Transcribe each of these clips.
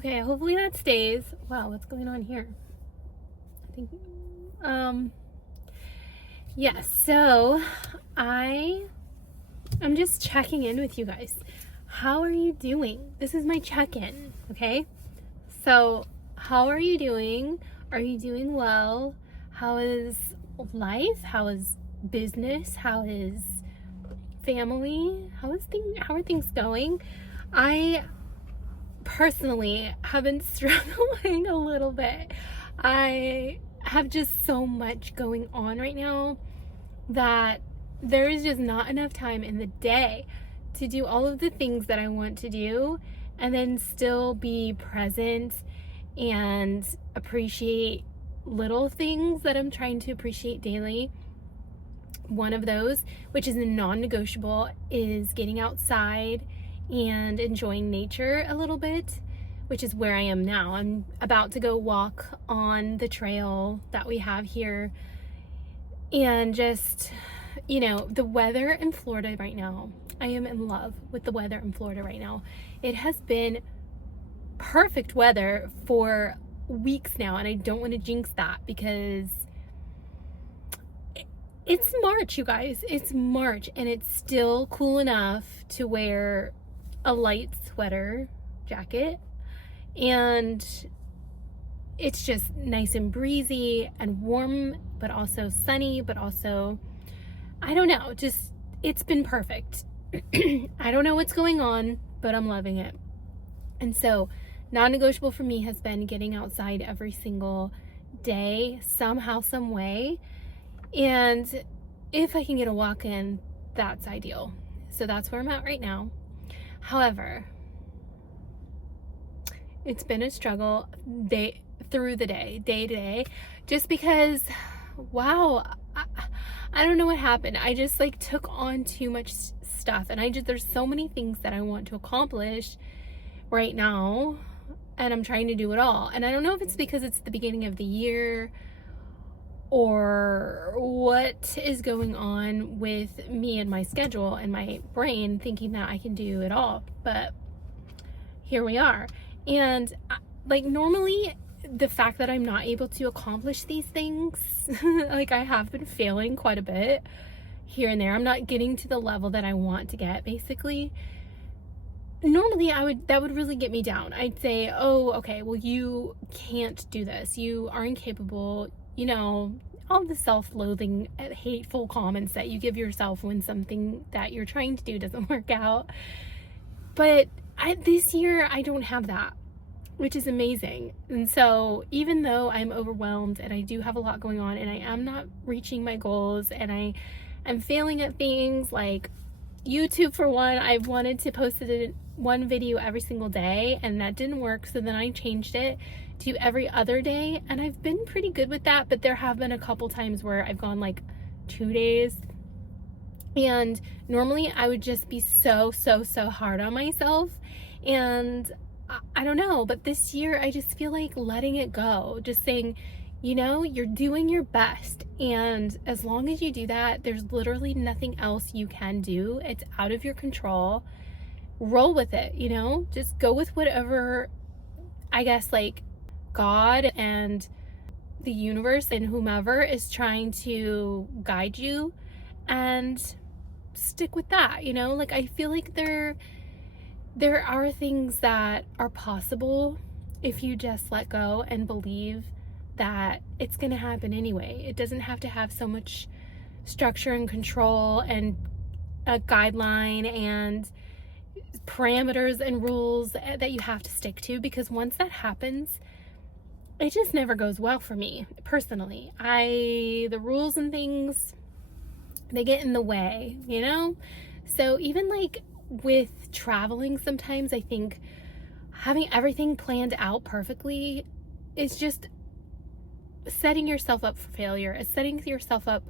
Okay, hopefully that stays. Wow, what's going on here? I think, yes, so I'm just checking in with you guys. How are you doing? This is my check-in, okay? So, how are you doing? Are you doing well? How is life? How is business? How is family? How are things going? I personally have been struggling a little bit. I have just so much going on right now that there is just not enough time in the day to do all of the things that I want to do and then still be present and appreciate little things that I'm trying to appreciate daily. One of those, which is a non-negotiable, is getting outside and enjoying nature a little bit, which is where I am now. I'm about to go walk on the trail that we have here, and just, the weather in Florida right now, I am in love with the weather in Florida right now. It has been perfect weather for weeks now, and I don't want to jinx that because it's March, you guys. It's March, and it's still cool enough to wear a light sweater jacket, and it's just nice and breezy and warm, but also sunny, but also, I don't know, just, it's been perfect. I don't know what's going on, but I'm loving it. And so, non-negotiable for me has been getting outside every single day, somehow, some way. And if I can get a walk in, that's ideal. So that's where I'm at right now. However, it's been a struggle day to day, just because, wow, I don't know what happened. I just took on too much stuff, and there's so many things that I want to accomplish right now, and I'm trying to do it all. And I don't know if it's because it's the beginning of the year or what is going on with me and my schedule and my brain thinking that I can do it all, but here we are. And normally the fact that I'm not able to accomplish these things, I have been failing quite a bit here and there. I'm not getting to the level that I want to get, basically. Normally that would really get me down. I'd say, oh, okay, well, you can't do this. You are incapable, all the self-loathing, hateful comments that you give yourself when something that you're trying to do doesn't work out. But this year, I don't have that, which is amazing. And so even though I'm overwhelmed and I do have a lot going on and I am not reaching my goals and I am failing at things like YouTube, for one, I've wanted to post one video every single day, and that didn't work, so then I changed it to every other day, and I've been pretty good with that. But there have been a couple times where I've gone 2 days, and normally I would just be so hard on myself, and I don't know, but this year I just feel like letting it go, just saying, you're doing your best, and as long as you do that, there's literally nothing else you can do. It's out of your control. Roll with it, just go with whatever, I guess, God and the universe and whomever is trying to guide you, and stick with that. I feel like there are things that are possible if you just let go and believe that it's going to happen anyway. It doesn't have to have so much structure and control and a guideline and parameters and rules that you have to stick to, because once that happens, it just never goes well for me personally. The rules and things, they get in the way, So even with traveling, sometimes I think having everything planned out perfectly is just setting yourself up for failure. It's setting yourself up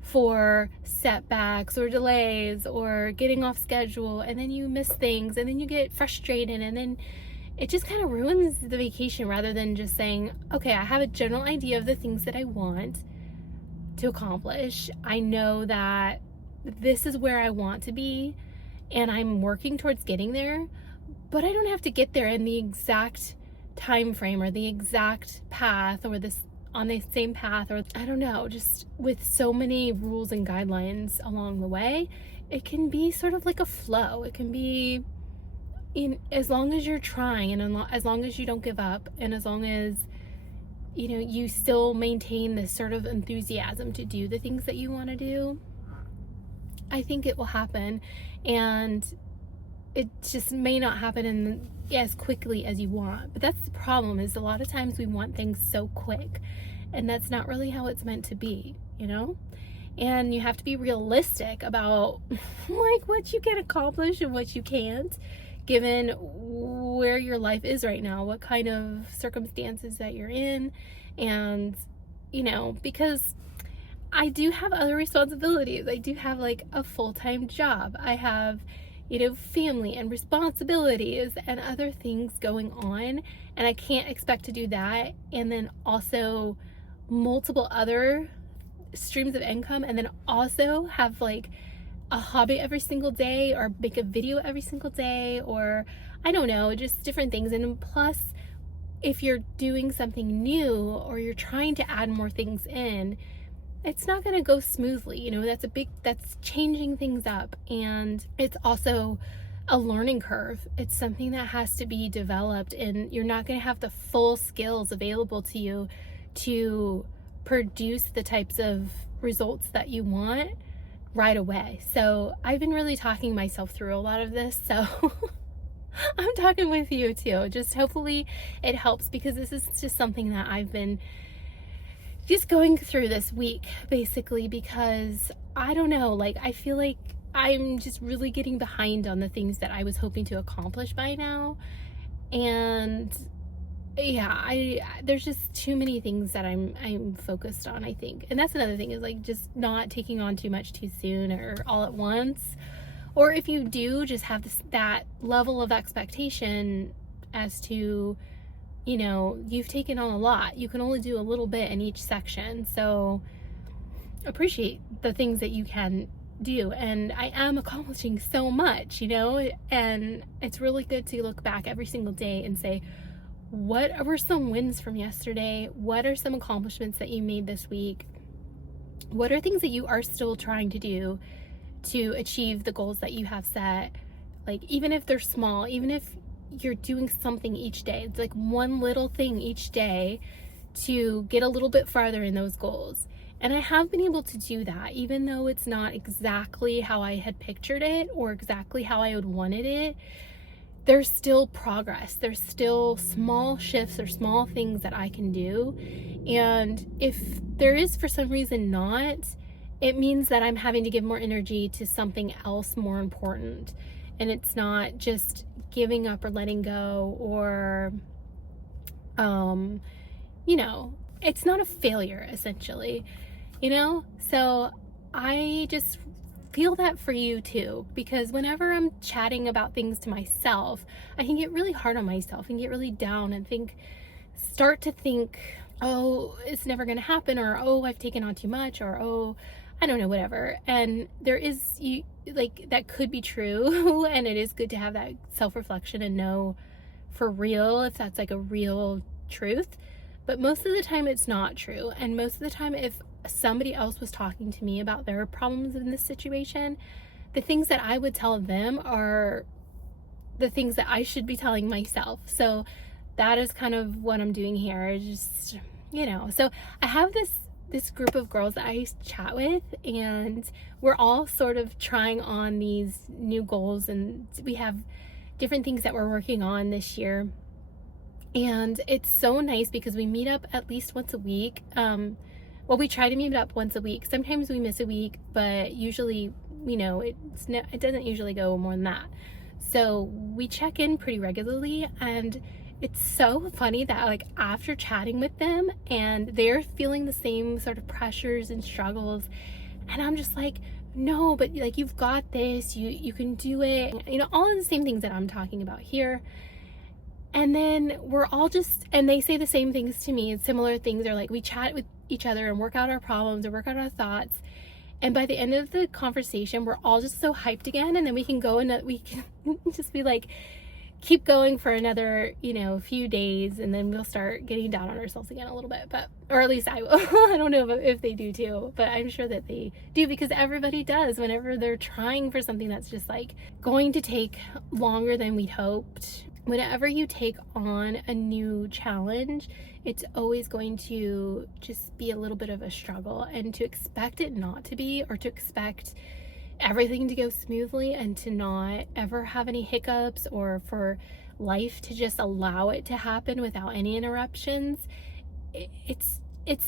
for setbacks or delays or getting off schedule, and then you miss things, and then you get frustrated, and then it just kind of ruins the vacation, rather than just saying, okay, I have a general idea of the things that I want to accomplish. I know that this is where I want to be, and I'm working towards getting there, but I don't have to get there in the exact time frame or the exact path or this on the same path, or I don't know, just with so many rules and guidelines along the way, it can be sort of like a flow. It can be as long as you're trying, and as long as you don't give up, and as long as you still maintain this sort of enthusiasm to do the things that you want to do, I think it will happen. And it just may not happen as quickly as you want, but that's the problem, is a lot of times we want things so quick, and that's not really how it's meant to be, and you have to be realistic about like what you can accomplish and what you can't, given where your life is right now, what kind of circumstances that you're in. And because I do have other responsibilities. I do have like a full-time job. I have family and responsibilities and other things going on, and I can't expect to do that and then also multiple other streams of income, and then also have like a hobby every single day, or make a video every single day, or I don't know, just different things. And plus, if you're doing something new or you're trying to add more things in, it's not going to go smoothly. That's changing things up, and it's also a learning curve. It's something that has to be developed, and you're not going to have the full skills available to you to produce the types of results that you want right away. So I've been really talking myself through a lot of this, so I'm talking with you too. Just hopefully it helps, because this is just something that I've been just going through this week, basically, because I don't know, like I feel like I'm just really getting behind on the things that I was hoping to accomplish by now. And yeah, there's just too many things that I'm focused on, I think. And that's another thing, is like just not taking on too much too soon or all at once. Or if you do, just have that level of expectation as to, you've taken on a lot. You can only do a little bit in each section. So appreciate the things that you can do. And I am accomplishing so much, and it's really good to look back every single day and say, what were some wins from yesterday? What are some accomplishments that you made this week? What are things that you are still trying to do to achieve the goals that you have set? Like, even if they're small, even if you're doing something each day, it's like one little thing each day to get a little bit farther in those goals. And I have been able to do that, even though it's not exactly how I had pictured it or exactly how I would wanted it. There's still progress. There's still small shifts or small things that I can do. And if there is for some reason not, it means that I'm having to give more energy to something else more important. And it's not just giving up or letting go, or, it's not a failure, essentially, So I just feel that for you too, because whenever I'm chatting about things to myself, I can get really hard on myself and get really down and start to think, oh, it's never going to happen, or oh, I've taken on too much, or oh, I don't know, whatever. And there is, that could be true, and it is good to have that self-reflection and know for real if that's like a real truth. But most of the time it's not true. And most of the time, if somebody else was talking to me about their problems in this situation, the things that I would tell them are the things that I should be telling myself. So that is kind of what I'm doing here. Just, so I have this group of girls that I chat with, and we're all sort of trying on these new goals, and we have different things that we're working on this year. And it's so nice because we meet up at least once a week. Well, we try to meet up once a week. Sometimes we miss a week, but usually, it doesn't usually go more than that. So we check in pretty regularly, and it's so funny that like after chatting with them and they're feeling the same sort of pressures and struggles, and I'm just like, no, but like, you've got this, you can do it, all of the same things that I'm talking about here. And then we're all just, and they say the same things to me, and similar things. Are like, we chat with each other and work out our problems or work out our thoughts, and by the end of the conversation we're all just so hyped again, and then we can go and we can just be like keep going for another, few days, and then we'll start getting down on ourselves again a little bit, or at least I will. I don't know if they do too, but I'm sure that they do, because everybody does whenever they're trying for something that's just like going to take longer than we'd hoped. Whenever you take on a new challenge, it's always going to just be a little bit of a struggle, and to expect it not to be, or to expect everything to go smoothly and to not ever have any hiccups, or for life to just allow it to happen without any interruptions, it's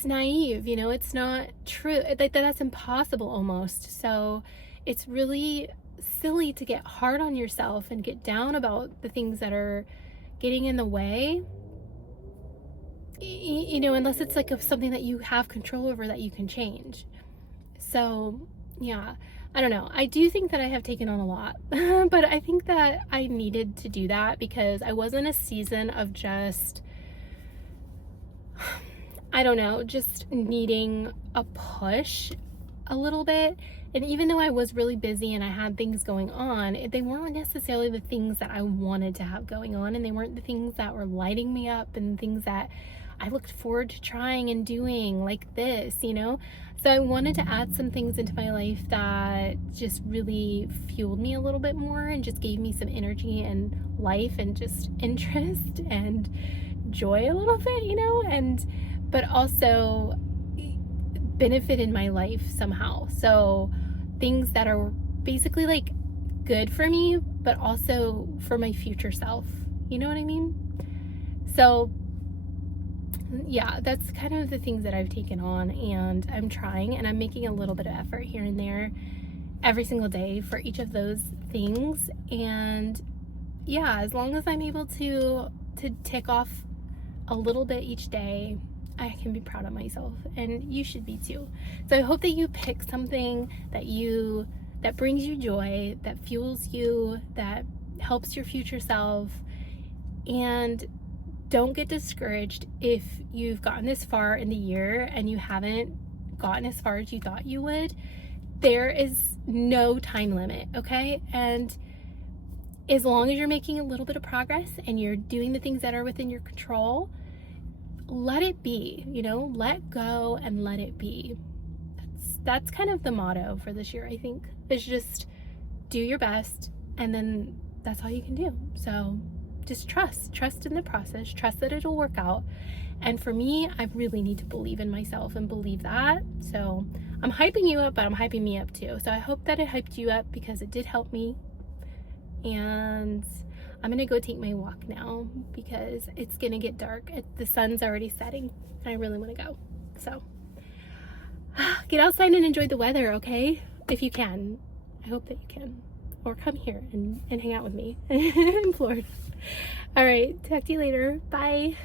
naive, it's not true. That's impossible almost. So it's really silly to get hard on yourself and get down about the things that are getting in the way, unless it's like something that you have control over that you can change. So yeah, I don't know. I do think that I have taken on a lot, but I think that I needed to do that because I was in a season of just, I don't know, just needing a push a little bit. And even though I was really busy and I had things going on, they weren't necessarily the things that I wanted to have going on, and they weren't the things that were lighting me up and things that I looked forward to trying and doing, like this, So I wanted to add some things into my life that just really fueled me a little bit more and just gave me some energy and life and just interest and joy a little bit, but also benefited my life somehow. So things that are basically like good for me, but also for my future self. You know what I mean? So yeah, that's kind of the things that I've taken on, and I'm trying, and I'm making a little bit of effort here and there every single day for each of those things. And yeah, as long as I'm able to tick off a little bit each day, I can be proud of myself, and you should be too. So I hope that you pick something that brings you joy, that fuels you, that helps your future self. And don't get discouraged if you've gotten this far in the year and you haven't gotten as far as you thought you would. There is no time limit, okay? And as long as you're making a little bit of progress and you're doing the things that are within your control, let it be, let go and let it be. That's kind of the motto for this year, I think, is just do your best, and then that's all you can do. So just trust in the process, trust that it'll work out. And for me, I really need to believe in myself and believe that. So I'm hyping you up, but I'm hyping me up too. So I hope that it hyped you up, because it did help me. And I'm gonna go take my walk now because it's gonna get dark. The sun's already setting and I really want to go. So get outside and enjoy the weather, okay? If you can. I hope that you can. Or come here and hang out with me in Florida. All right, talk to you later. Bye.